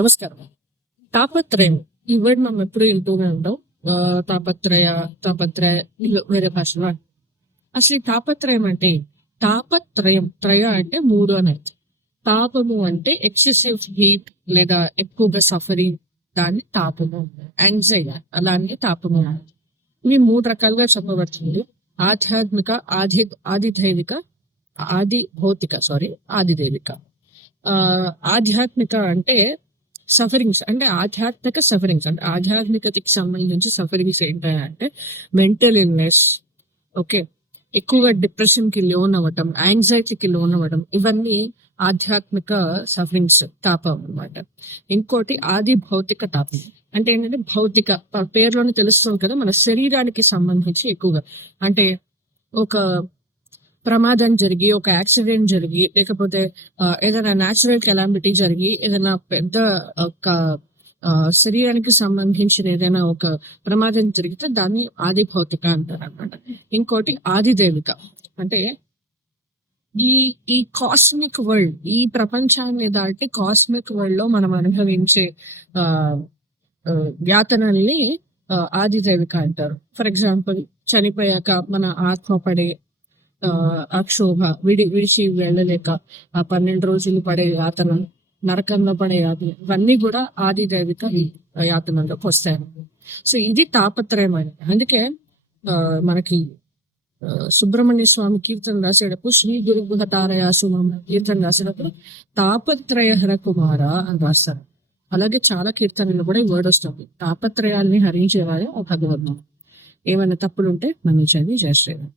నమస్కారం. తాపత్రయం ఈ వర్డ్ మనం ఎప్పుడు వింటూనే ఉంటాం. తాపత్రయ, తాపత్రయ వేరే భాషలో. అసలు ఈ తాపత్రయం అంటే తాపత్రయం, త్రయ అంటే మూడు అని అర్థం. తాపము అంటే ఎక్సెసివ్ హీట్ లేదా ఎక్కువగా సఫరింగ్, దాన్ని తాపము. యాంగ్జైటీ అలాంటి తాపము. ఇవి మూడు రకాలుగా చెప్పబడుతుంది. ఆధ్యాత్మిక, ఆదిదైవిక, ఆదిదైవిక. ఆధ్యాత్మిక అంటే సఫరింగ్స్, అంటే ఆధ్యాత్మిక సఫరింగ్స్, అంటే ఆధ్యాత్మికతకి సంబంధించి సఫరింగ్స్ ఏంటంటే మెంటల్ ఇల్నెస్, ఓకే, ఎక్కువగా డిప్రెషన్ కి లోన్ అవ్వటం, యాంగ్జైటీకి లోన్ అవ్వడం, ఇవన్నీ ఆధ్యాత్మిక సఫరింగ్స్ తాపం అన్నమాట. ఇంకోటి ఆది భౌతిక తాపం అంటే ఏంటంటే భౌతిక, పేరులోనే తెలుస్తుంది కదా, మన శరీరానికి సంబంధించి ఎక్కువగా, అంటే ఒక ప్రమాదం జరిగి, ఒక యాక్సిడెంట్ జరిగి, లేకపోతే ఏదైనా న్యాచురల్ కెలామిటీ జరిగి, ఏదైనా పెద్ద ఒక శరీరానికి సంబంధించిన ఏదైనా ఒక ప్రమాదం జరిగితే దాన్ని ఆది భౌతిక అంటారు అనమాట. ఇంకోటి ఆదిదైవిక అంటే ఈ కాస్మిక్ వరల్డ్, ఈ ప్రపంచాన్ని దాటి కాస్మిక్ వరల్డ్ లో మనం అనుభవించే ఆ యాతనల్ని ఆదిదైవిక అంటారు. ఫర్ ఎగ్జాంపుల్, చనిపోయాక మన ఆత్మ పడే అక్షోభ, విడిచి వెళ్ళలేక ఆ 12 రోజులు పడే యాతన, నరకంలో పడే యాతన, ఇవన్నీ కూడా ఆదిదైవిక యాతనలోకి వస్తాయి. సో ఇది తాపత్రయం అని. అందుకే మనకి సుబ్రహ్మణ్య స్వామి కీర్తన రాసేటప్పుడు శ్రీ గురు గుహతారయాసు కీర్తన రాసేటప్పుడు తాపత్రయహర కుమార అని రాస్తారు. అలాగే చాలా కీర్తనలు కూడా ఈ వర్డ్ వస్తుంది. తాపత్రయాల్ని హరించేవాడే భగవంతుడు. ఏమైనా తప్పులుంటే మన్నించండి. జయ శ్రీరామ్.